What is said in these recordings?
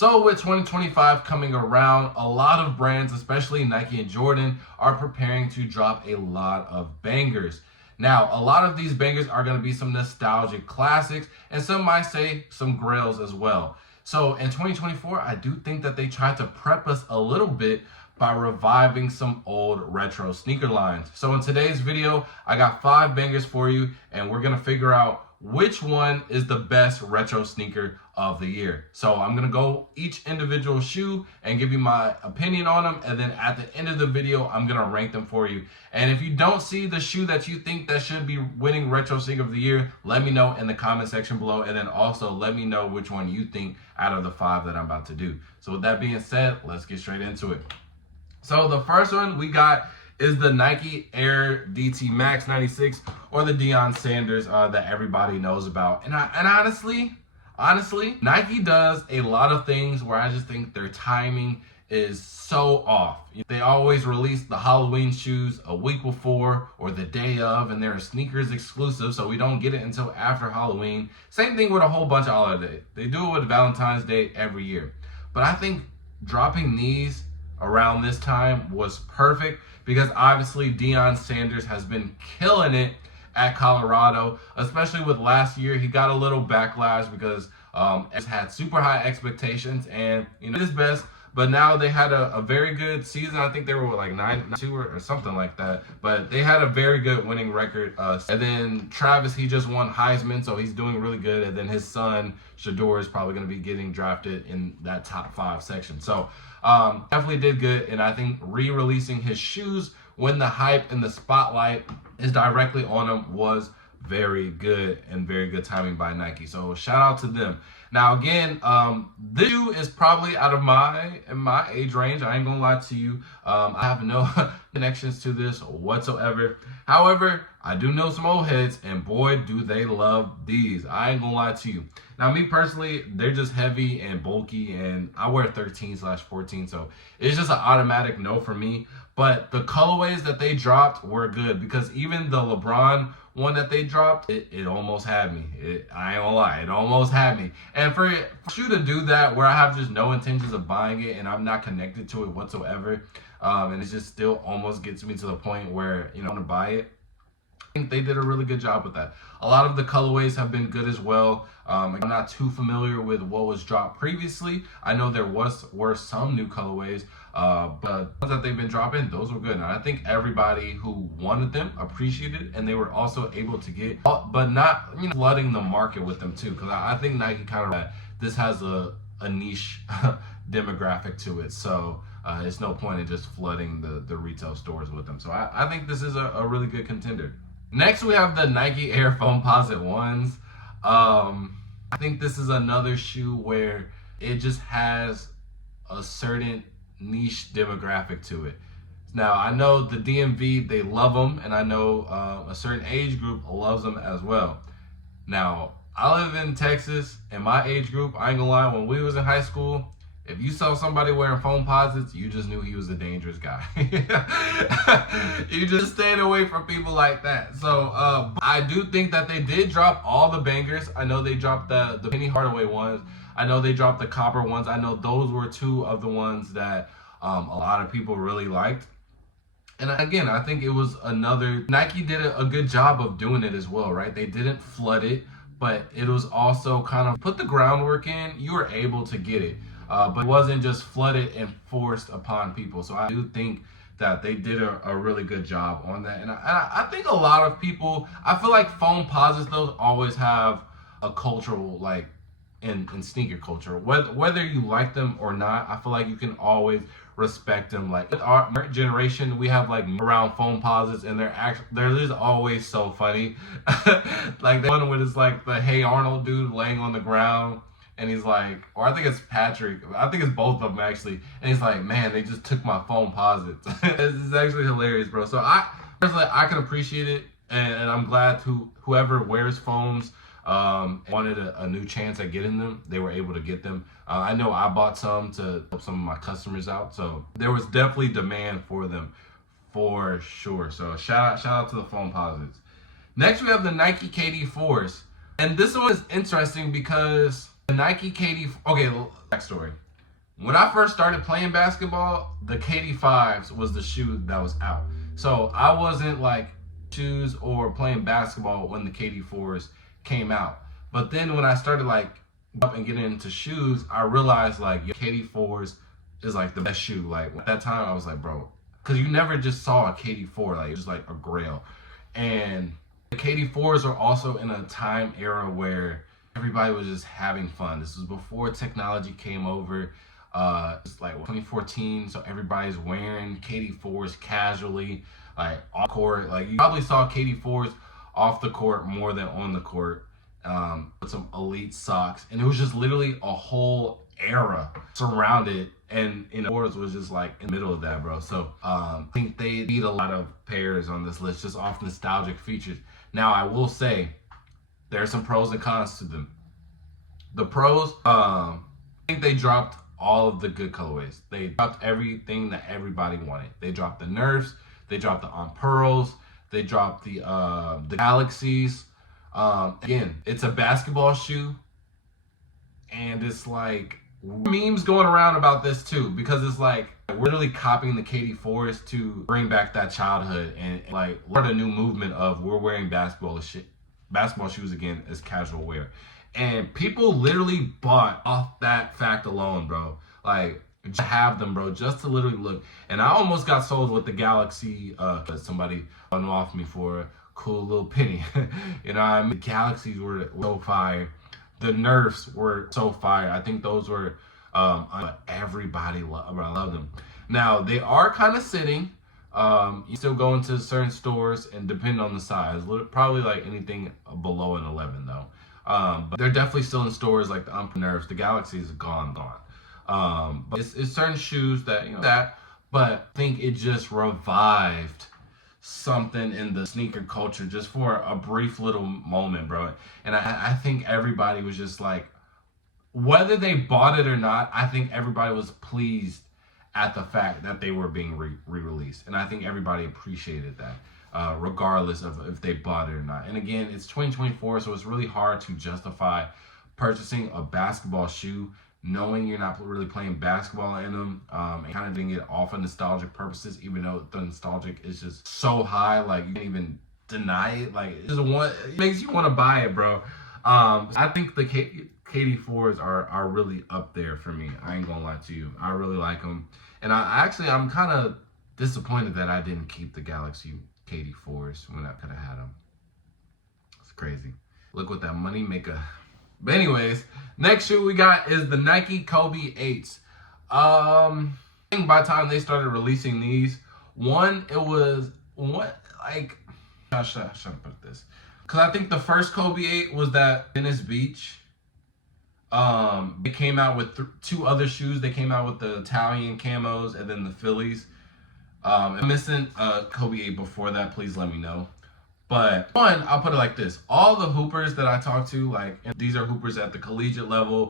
So with 2025 coming around, a lot of brands, especially Nike and Jordan, are preparing to drop a lot of bangers. Now, a lot of these bangers are going to be some nostalgic classics, and some might say some grails as well. So in 2024, I do think that they tried to prep us a little bit by reviving some old retro sneaker lines. So in today's video, I got 5 bangers for you, and we're going to figure out which one is the best retro sneaker of the year. So I'm gonna go each individual shoe and give you my opinion on them, and then at the end of the video I'm gonna rank them for you. And if you don't see the shoe that you think that should be winning retro sneaker of the year, let me know in the comment section below, and then also let me know which one you think out of the 5 that I'm about to do. So with that being said, let's get straight into it. So the first one we got is the Nike Air DT Max 96, or the Deion Sanders that everybody knows about. And honestly, Nike does a lot of things where I just think their timing is so off. They always release the Halloween shoes a week before or the day of, and they're a sneakers exclusive, so we don't get it until after Halloween. Same thing with a whole bunch of holidays. They do it with Valentine's Day every year. But I think dropping these around this time was perfect, because obviously Deion Sanders has been killing it at Colorado, especially with last year. He got a little backlash because had super high expectations and did his best, but now they had a very good season. I think they were like 9-2 or something like that, but they had a very good winning record. And then Travis, he just won Heisman, so he's doing really good. And then his son Shador is probably going to be getting drafted in that top 5 section. So definitely did good, and I think re-releasing his shoes when the hype and the spotlight is directly on him was very good, and very good timing by Nike. So shout out to them. Now again, this shoe is probably out of my age range. I ain't gonna lie to you. I have no connections to this whatsoever. However, I do know some old heads, and boy, do they love these. I ain't gonna lie to you. Now, me personally, they're just heavy and bulky, and I wear 13/14, so it's just an automatic no for me. But the colorways that they dropped were good, because even the LeBron one that they dropped, it almost had me. I ain't gonna lie, it almost had me. And for you to do that, where I have just no intentions of buying it and I'm not connected to it whatsoever, and it just still almost gets me to the point where I want to buy it, I think they did a really good job with that. A lot of the colorways have been good as well. I'm not too familiar with what was dropped previously. I know there were some new colorways, but the ones that they've been dropping, those were good. And I think everybody who wanted them appreciated it, and they were also able to get, but not flooding the market with them too. Because I think Nike kind of, this has a niche demographic to it, so it's no point in just flooding the retail stores with them. So I think this is a really good contender. Next, we have the Nike Air Foamposite 1s. I think this is another shoe where it just has a certain niche demographic to it. Now, I know the DMV, they love them, and I know a certain age group loves them as well. Now, I live in Texas, and my age group, I ain't gonna lie, when we was in high school, if you saw somebody wearing Foamposites, you just knew he was a dangerous guy. You just stayed away from people like that. So I do think that they did drop all the bangers. I know they dropped the Penny Hardaway ones. I know they dropped the copper ones. I know those were 2 of the ones that a lot of people really liked. And again, I think it was Nike did a good job of doing it as well, right? They didn't flood it, but it was also kind of put the groundwork in. You were able to get it. But it wasn't just flooded and forced upon people. So I do think that they did a really good job on that. And I think a lot of people, I feel like Foamposites, those always have a cultural, like, in sneaker culture. Whether you like them or not, I feel like you can always respect them. Like, with our generation, we have like around Foamposites, and they're just always so funny. Like the one with is like the Hey Arnold dude laying on the ground, and he's like, or I think it's Patrick. I think it's both of them actually. And he's like, man, they just took my Foamposites. It's actually hilarious, bro. So personally, I can appreciate it, and I'm glad whoever wears foams wanted a new chance at getting them. They were able to get them. I know I bought some to help some of my customers out, so there was definitely demand for them, for sure. So shout out to the Foamposites. Next, we have the Nike KD4s, and this one is interesting because the Nike KD. Okay, backstory. When I first started playing basketball, the KD5s was the shoe that was out. So I wasn't like shoes or playing basketball when the KD4s came out. But then when I started like up and getting into shoes, I realized like KD4s is like the best shoe. Like at that time I was like, bro, because you never just saw a KD4, like it was like a grail. And the KD4s are also in a time era where everybody was just having fun. This was before technology came over. It's like 2014, so everybody's wearing KD4s casually, like off court. Like you probably saw KD4s off the court more than on the court. With some elite socks, and it was just literally a whole era surrounded, and Wars was just like in the middle of that, bro. So I think they beat a lot of pairs on this list just off nostalgic features. Now I will say there are some pros and cons to them. The pros, I think they dropped all of the good colorways. They dropped everything that everybody wanted. They dropped the Nerfs, they dropped the On Pearls, they dropped the Galaxies. Again, it's a basketball shoe, and it's like memes going around about this too, because it's like we're literally copying the KD4s to bring back that childhood and like start a new movement of we're wearing basketball shoes again as casual wear. And people literally bought off that fact alone, bro. Like, just have them, bro, just to literally look. And I almost got sold with the Galaxy, because somebody won off me for a cool little penny. You know what I mean? The Galaxies were so fire. The Nerfs were so fire. I think those were, everybody loved. I love them. Now, they are kind of sitting. You still go into certain stores and depend on the size. Probably like anything below an 11, though. But they're definitely still in stores like the Nerfs. The Galaxies are gone. But it's certain shoes that, but I think it just revived something in the sneaker culture just for a brief little moment, bro. And I think everybody was just like, whether they bought it or not, I think everybody was pleased at the fact that they were being re-released. And I think everybody appreciated that, regardless of if they bought it or not. And again, it's 2024, so it's really hard to justify purchasing a basketball shoe knowing you're not really playing basketball in them, and kind of doing it off of nostalgic purposes, even though the nostalgic is just so high, like you can't even deny it. Like it makes you want to buy it, bro. I think the KD4s are really up there for me. I ain't gonna lie to you. I really like them, and I'm kind of disappointed that I didn't keep the Galaxy KD4s when I could have had them. It's crazy. Look what that money maker. But anyways, next shoe we got is the Nike Kobe 8s. I think by the time they started releasing these, it was how should I put this? Because I think the first Kobe 8 was that Venice Beach. They came out with two other shoes. They came out with the Italian camos and then the Phillies. I'm missing Kobe 8 before that. Please let me know. But I'll put it like this. All the hoopers that I talk to, these are hoopers at the collegiate level,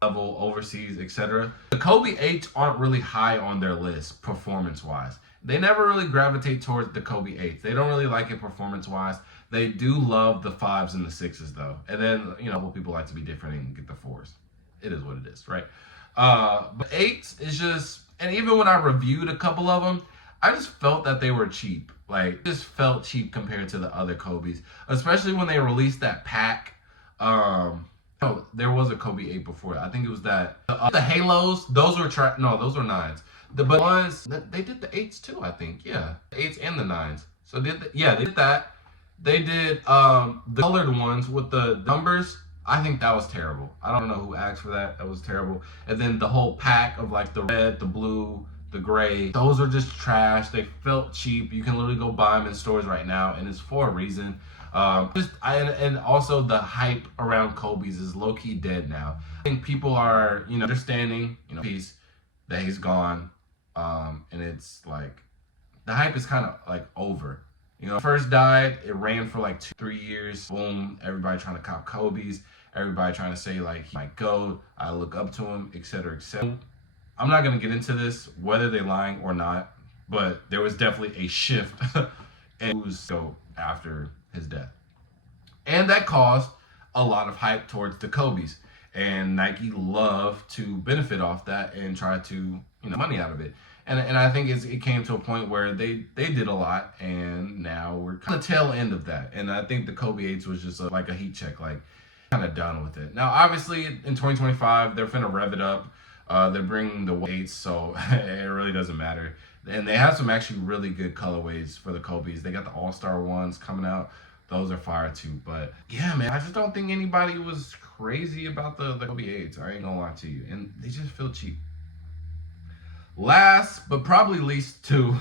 overseas, etc. The Kobe 8s aren't really high on their list performance-wise. They never really gravitate towards the Kobe 8s. They don't really like it performance-wise. They do love the 5s and the 6s, though. And then, people like to be different and get the 4s. It is what it is, right? But 8s is just, and even when I reviewed a couple of them, I just felt that they were cheap. Just felt cheap compared to the other Kobe's, especially when they released that pack. There was a Kobe 8 before. I think it was that the Halos. Those were those were 9s. But ones they did the 8s too. I think, yeah, the 8s and the 9s. So they did that. They did the colored ones with the numbers. I think that was terrible. I don't know who asked for that. That was terrible. And then the whole pack of the red, the blue, the gray, those are just trash. They felt cheap. You can literally go buy them in stores right now, and it's for a reason. And also the hype around Kobe's is low-key dead now. I think people are, understanding, peace, that he's gone, and it's the hype is kind of over. First died, it ran for 2-3 years. Boom, everybody trying to cop Kobe's. Everybody trying to say he might go. I look up to him, etc., etc. I'm not going to get into this, whether they're lying or not, but there was definitely a shift after his death. And that caused a lot of hype towards the Kobe's. and Nike love to benefit off that and try to money out of it. And I think it came to a point where they did a lot, and now we're kind of tail end of that. And I think the Kobe 8s was just like a heat check, like kind of done with it. Now, obviously, in 2025, they're finna rev it up. They're bringing the 8s, so it really doesn't matter. And they have some actually really good colorways for the Kobe's. They got the All-Star ones coming out. Those are fire too. But yeah, man, I just don't think anybody was crazy about the Kobe 8s. I ain't gonna lie to you. And they just feel cheap. Last, but probably least too,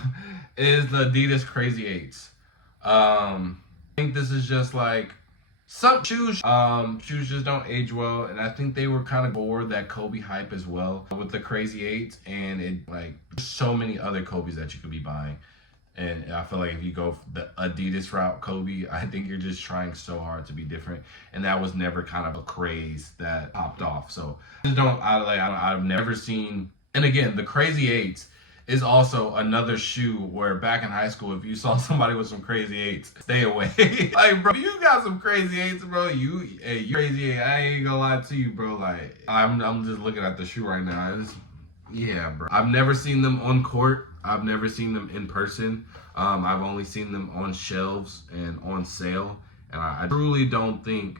is the Adidas Crazy 8s. I think this is just like some shoes. Shoes just don't age well, and I think they were kind of bored that Kobe hype as well with the Crazy 8s, and it like so many other Kobe's that you could be buying. And I feel like if you go the Adidas route, Kobe, I think you're just trying so hard to be different, and that was never kind of a craze that popped off. So I just don't. I've never seen. And again, the Crazy 8s is also another shoe where back in high school, if you saw somebody with some Crazy 8s, stay away. Like, bro, you got some Crazy 8s, bro. You Crazy 8. I ain't gonna lie to you, bro. Like, I'm just looking at the shoe right now. Yeah, bro. I've never seen them on court. I've never seen them in person. I've only seen them on shelves and on sale. And I truly don't think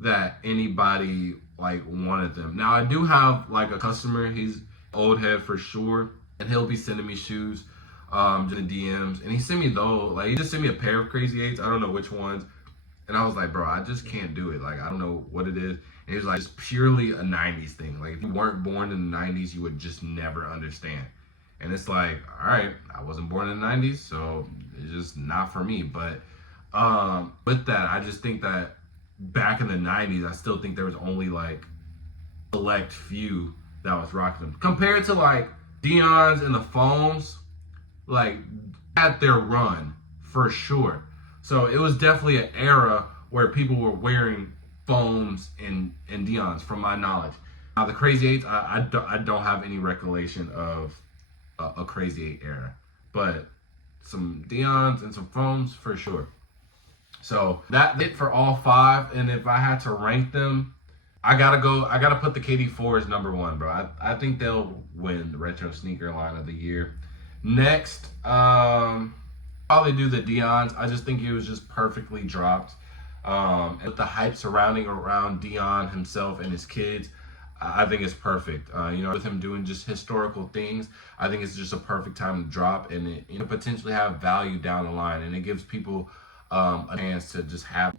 that anybody like wanted them. Now, I do have like a customer. He's old head for sure, and he'll be sending me shoes just in DMs, and he sent me he just sent me a pair of Crazy 8s. I don't know which ones, and I was like, bro, I just can't do it. Like, I don't know what it is. And he was like, it's purely a 90s thing. Like, if you weren't born in the 90s, you would just never understand. And it's like, all right, I wasn't born in the 90s, so it's just not for me. But with that, I just think that back in the 90s, I still think there was only like select few that was rocking them. Compared to like Dion's and the foams, like had their run for sure. So it was definitely an era where people were wearing foams and Dion's, from my knowledge. Now the Crazy 8s, I don't have any recollection of a Crazy 8 era, but some Dion's and some foams for sure. So that's it for all 5. And if I had to rank them, I gotta put the KD4 as number 1, bro. I think they'll win the retro sneaker line of the year. Next, probably do the Dion's. I just think it was just perfectly dropped. And with the hype surrounding around Dion himself and his kids, I think it's perfect. With him doing just historical things, I think it's just a perfect time to drop, and it potentially have value down the line, and it gives people a chance to just have.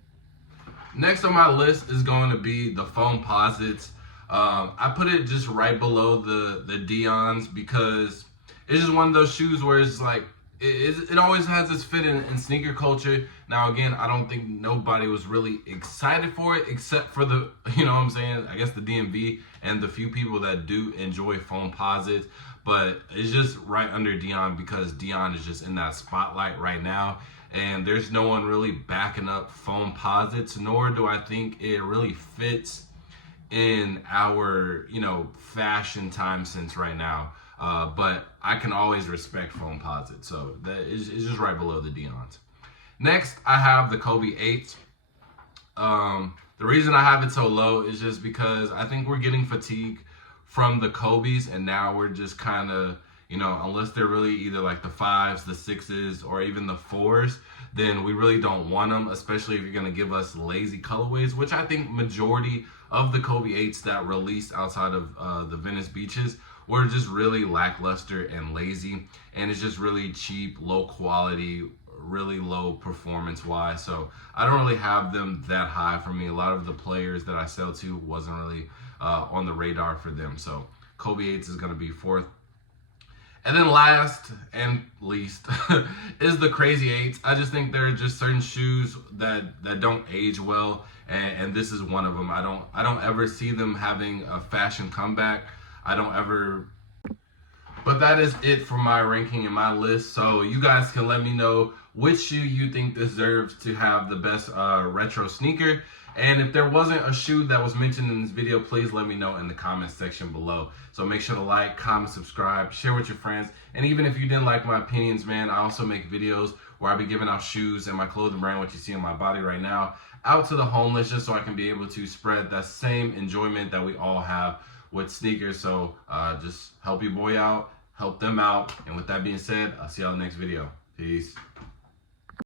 Next on my list is going to be the Foamposites. I put it just right below the Dion's because it's just one of those shoes where it's like it always has its fit in sneaker culture. Now again, I don't think nobody was really excited for it except for the, I guess the DMV and the few people that do enjoy Foamposites. But it's just right under Dion because Dion is just in that spotlight right now. And there's no one really backing up Foamposites, nor do I think it really fits in our, fashion time since right now. But I can always respect Foamposites, so that is just right below the Dion's. Next, I have the Kobe 8s. The reason I have it so low is just because I think we're getting fatigue from the Kobe's, and now we're just kind of, unless they're really either like the 5s, the 6s, or even the 4s, then we really don't want them, especially if you're going to give us lazy colorways, which I think majority of the Kobe 8s that released outside of the Venice Beaches were just really lackluster and lazy, and it's just really cheap, low quality, really low performance wise. So I don't really have them that high for me. A lot of the players that I sell to wasn't really on the radar for them. So Kobe 8s is going to be 4th. And then last and least is the Crazy 8s. I just think there are just certain shoes that don't age well, and this is one of them. I don't ever see them having a fashion comeback. But that is it for my ranking and my list. So you guys can let me know which shoe you think deserves to have the best retro sneaker. And if there wasn't a shoe that was mentioned in this video, please let me know in the comment section below. So make sure to like, comment, subscribe, share with your friends. And even if you didn't like my opinions, man, I also make videos where I be giving out shoes and my clothing brand, what you see on my body right now, out to the homeless, just so I can be able to spread that same enjoyment that we all have with sneakers. So just help your boy out, help them out. And with that being said, I'll see y'all in the next video. Peace.